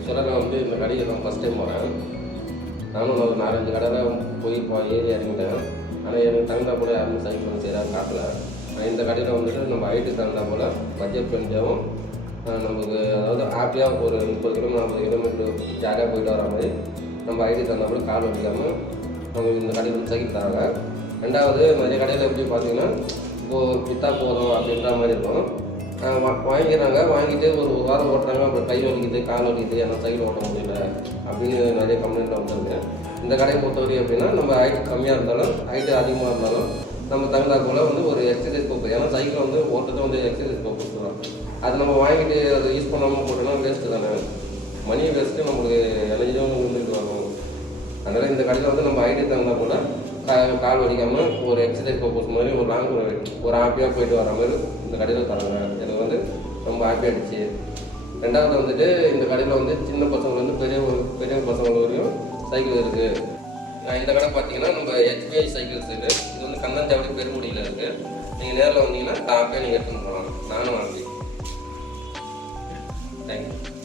ஆக்சுவலாக நான் வந்து இந்த கடைக்கு தான் ஃபஸ்ட் டைம் போகிறேன். நானும் ஒரு 4-5 கடை தான் போய் ஏறி இறங்கிட்டேன். ஆனால் எனக்கு தகுந்தா போல் யாருமே சைக்கிள் வந்து சரியாக காட்டல. இந்த கடையில் வந்துட்டு நம்ம ஹைட்டுக்கு தகுந்தா போல் பட்ஜெட் ஃப்ரெண்ட்லியாகவும் நமக்கு அதாவது ஹாப்பியாக ஒரு 30 கிலோமீட்டர் 40 கிலோமீட்டர் ஜாலியாக போயிட்டு வர மாதிரி நம்ம ஹைட்டுக்கு தகுந்தா போல் கால் வலிக்காமல் நமக்கு இந்த கடையில் வந்து சைக்கிள் தராங்க. ரெண்டாவது நிறைய கடையில் எப்படி பார்த்தீங்கன்னா இப்போது விற்றா போதும் அப்படின்ற மாதிரி இருக்கும். வாங்கிக்கிறாங்க, வாங்கிட்டு ஒரு வாரம் ஓட்டுறாங்க, அப்புறம் கை வலிக்குது கால் வலிக்குது ஏன்னா சைக்கிள் ஓட்ட முடியல அப்படின்னு நிறைய கம்ப்ளைண்ட் வந்துருக்கு. இந்த கடையை பொறுத்தவரை அப்படின்னா நம்ம ஹைட் கம்மியாக இருந்தாலும் ஹைட்டு அதிகமாக இருந்தாலும் நம்ம தகுந்தா போல் வந்து ஒரு எக்ஸசைஸ் பர்பஸ், ஏன்னா சைக்கிள் வந்து ஓட்டுறது வந்து எக்ஸசைஸ் பர்பஸ் தான். அது நம்ம வாங்கிட்டு அதை யூஸ் பண்ணாமல் போட்டோம்னா வேஸ்ட்டு தானே, மணி வேஸ்ட்டு, நம்மளுக்கு எனர்ஜியும் இருந்துட்டு வரணும். அதனால் இந்த கடையில் வந்து நம்ம ஹைட்டுக்கு தகுந்தா போல் கால் வலிக்காமல் ஒரு எக்ஸசைஸ் பர்பஸ் மாதிரி ஒரு லாங் ஒரு ஹாப்பியாக போயிட்டு வர மாதிரி இந்த கடையில் தராங்க. எனக்கு வந்து ரொம்ப ஹாப்பியாகிடுச்சு. ரெண்டாவது வந்துட்டு இந்த கடையில் வந்து சின்ன பசங்கள்லேருந்து பெரிய பசங்க வரையும் சைக்கிள் இருக்குது. இந்த கடை பார்த்தீங்கன்னா நம்ம HBI சைக்கிள்ஸ் இருக்குது. இது வந்து கண்ணஞ்சாவடி பெருங்குடியில் இருக்குது. நீங்கள் நேரில் வந்தீங்கன்னா ஹாப்பியாக நீங்கள் எடுத்துன்னு போகலாம். நானும் வாங்கி. தேங்க்யூ.